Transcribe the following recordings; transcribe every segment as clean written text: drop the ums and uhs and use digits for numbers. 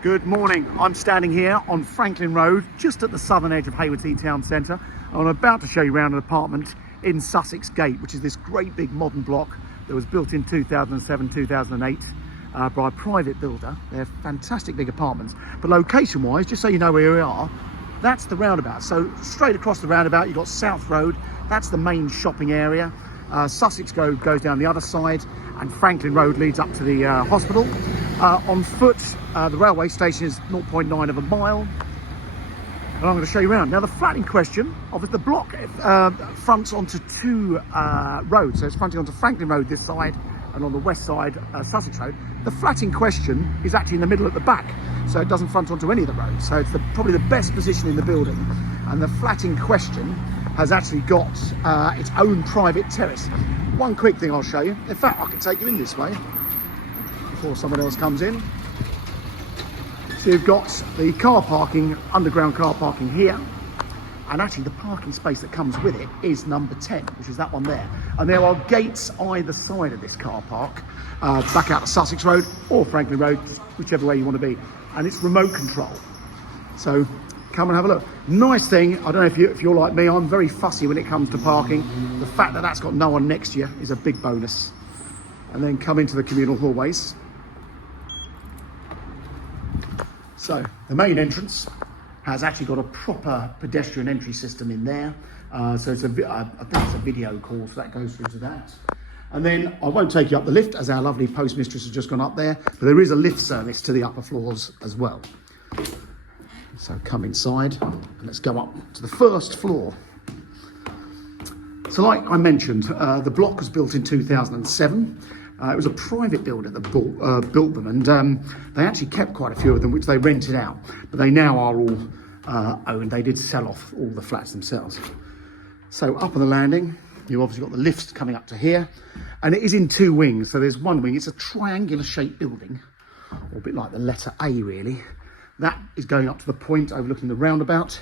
Good morning. I'm standing here on Franklin Road, just at the southern edge of Haywards Heath town centre. And I'm about to show you around an apartment in Sussex Gate, which is this great big modern block that was built in 2007, 2008 by a private builder. They're fantastic big apartments. But location-wise, just so you know where we are, that's the roundabout. So straight across the roundabout, you've got South Road. That's the main shopping area. Sussex Road goes down the other side, and Franklin Road leads up to the hospital. On foot, the railway station is 0.9 of a mile, and I'm going to show you around. Now, the flat in question, obviously the block fronts onto two roads, so it's fronting onto Franklin Road this side, and on the west side, Sussex Road. The flat in question is actually in the middle at the back, so it doesn't front onto any of the roads, so it's probably the best position in the building. And the flat in question has actually got its own private terrace. One quick thing I'll show you. In fact, I can take you in this way before someone else comes in. So you've got the car parking, underground car parking here, and actually the parking space that comes with it is number 10, which is that one there. And there are gates either side of this car park, back out to Sussex Road or Franklin Road, whichever way you want to be. And it's remote control. So come and have a look. Nice thing, I don't know if you're like me, I'm very fussy when it comes to parking. The fact that that's got no one next to you is a big bonus. And then come into the communal hallways. So the main entrance has actually got a proper pedestrian entry system in there. So it's I think it's a video call, so that goes through to that. And then I won't take you up the lift, as our lovely postmistress has just gone up there, but there is a lift service to the upper floors as well. So come inside and let's go up to the first floor. So like I mentioned, the block was built in 2007. It was a private builder that built them, and they actually kept quite a few of them, which they rented out. But they now are all owned. They did sell off all the flats themselves. So up on the landing, you've obviously got the lifts coming up to here, and it is in two wings. So there's one wing, it's a triangular shaped building, or a bit like the letter A really. That is going up to the point overlooking the roundabout.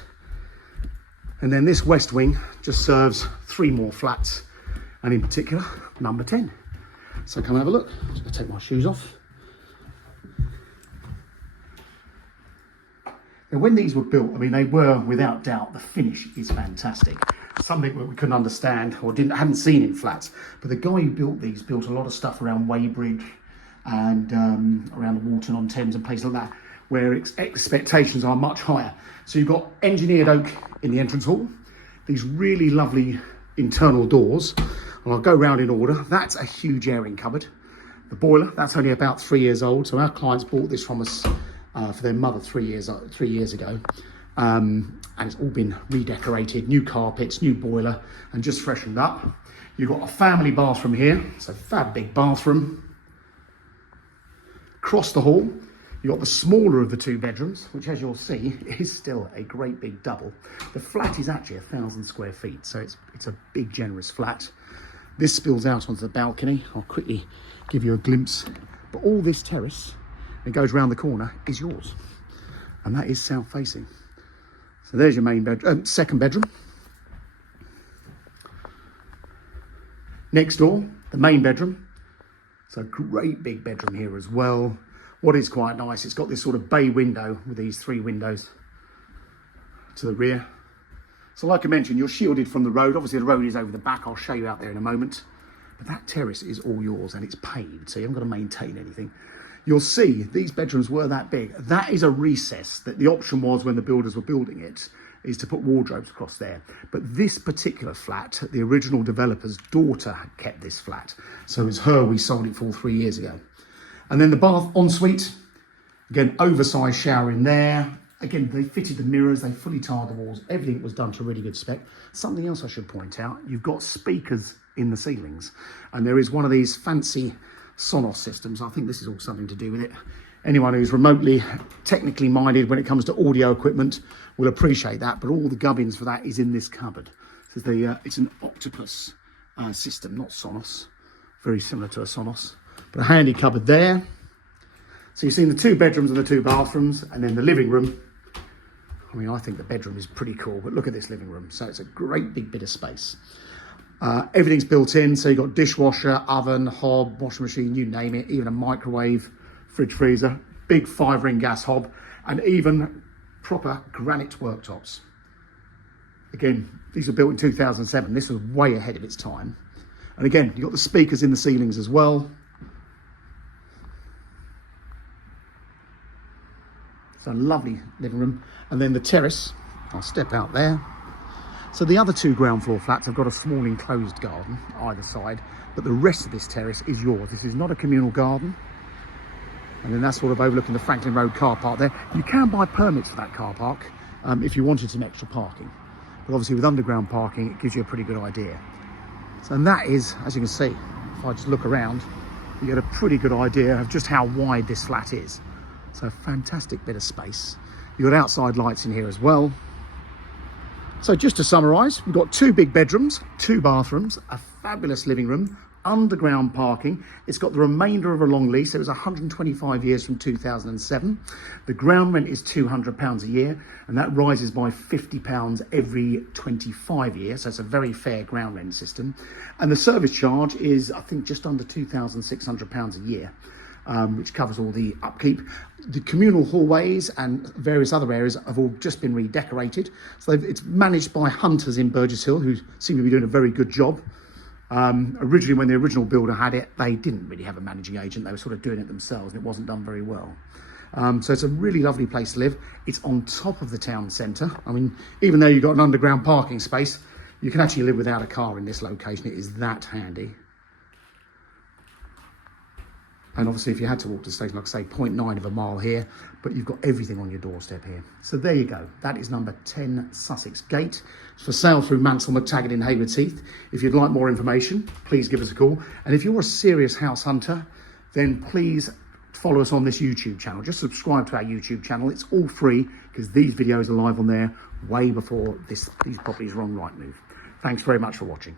And then this west wing just serves three more flats, and in particular, number 10. So come and have a look. I'm just going to take my shoes off. Now, when these were built, I mean, they were, without doubt, the finish is fantastic. Something that we couldn't understand or hadn't seen in flats. But the guy who built these built a lot of stuff around Weybridge and around the Walton-on-Thames and places like that, where expectations are much higher. So you've got engineered oak in the entrance hall, these really lovely internal doors. And I'll go round in order. That's a huge airing cupboard. The boiler, that's only about 3 years old. So our clients bought this from us for their mother 3 years ago. And it's all been redecorated, new carpets, new boiler, and just freshened up. You've got a family bathroom here. It's a fab big bathroom. Across the hall, you've got the smaller of the two bedrooms, which, as you'll see, is still a great big double. The flat is actually 1,000 square feet, so it's a big, generous flat. This spills out onto the balcony. I'll quickly give you a glimpse. But all this terrace that goes round the corner is yours. And that is south facing. So there's your main bedroom, second bedroom. Next door, the main bedroom. It's a great big bedroom here as well. What is quite nice, it's got this sort of bay window with these three windows to the rear. So like I mentioned, you're shielded from the road. Obviously the road is over the back. I'll show you out there in a moment. But that terrace is all yours, and it's paved, so you haven't got to maintain anything. You'll see these bedrooms were that big. That is a recess that the option was when the builders were building it, is to put wardrobes across there. But this particular flat, the original developer's daughter had kept this flat. So it's her we sold it for 3 years ago. And then the bath ensuite, again, oversized shower in there. Again, they fitted the mirrors, they fully tiled the walls. Everything was done to really good spec. Something else I should point out, you've got speakers in the ceilings. And there is one of these fancy Sonos systems. I think this is all something to do with it. Anyone who's remotely technically minded when it comes to audio equipment will appreciate that. But all the gubbins for that is in this cupboard. So it's an Octopus system, not Sonos. Very similar to a Sonos. But a handy cupboard there. So you've seen the two bedrooms and the two bathrooms, and then the living room. I mean, I think the bedroom is pretty cool, but look at this living room. So it's a great big bit of space. Everything's built in, so you've got dishwasher, oven, hob, washing machine, you name it, even a microwave, fridge freezer. big 5-ring gas hob, and even proper granite worktops. Again, these were built in 2007. This was way ahead of its time. And again, you've got the speakers in the ceilings as well. So lovely living room. And then the terrace, I'll step out there. So the other 2 ground floor flats have got a small enclosed garden either side, but the rest of this terrace is yours. This is not a communal garden. And then that's sort of overlooking the Franklin Road car park there. You can buy permits for that car park if you wanted some extra parking. But obviously with underground parking, it gives you a pretty good idea. So, and that is, as you can see, if I just look around, you get a pretty good idea of just how wide this flat is. So fantastic bit of space. You've got outside lights in here as well. So just to summarise, we've got 2 big bedrooms, 2 bathrooms, a fabulous living room, underground parking. It's got the remainder of a long lease. It was 125 years from 2007. The ground rent is £200 a year, and that rises by £50 every 25 years. So it's a very fair ground rent system. And the service charge is, I think, just under £2,600 a year. Which covers all the upkeep. The communal hallways and various other areas have all just been redecorated. So it's managed by Hunters in Burgess Hill, who seem to be doing a very good job. Originally, when the original builder had it, they didn't really have a managing agent. They were sort of doing it themselves, and it wasn't done very well. So it's a really lovely place to live. It's on top of the town centre. I mean, even though you've got an underground parking space, you can actually live without a car in this location. It is that handy. And obviously, if you had to walk to the station, like I say, 0.9 of a mile here, but you've got everything on your doorstep here. So there you go. That is number 10 Sussex Gate. It's for sale through Mansell McTaggart in Haywards Heath. If you'd like more information, please give us a call. And if you're a serious house hunter, then please follow us on this YouTube channel. Just subscribe to our YouTube channel. It's all free because these videos are live on there way before these properties are on Rightmove. Thanks very much for watching.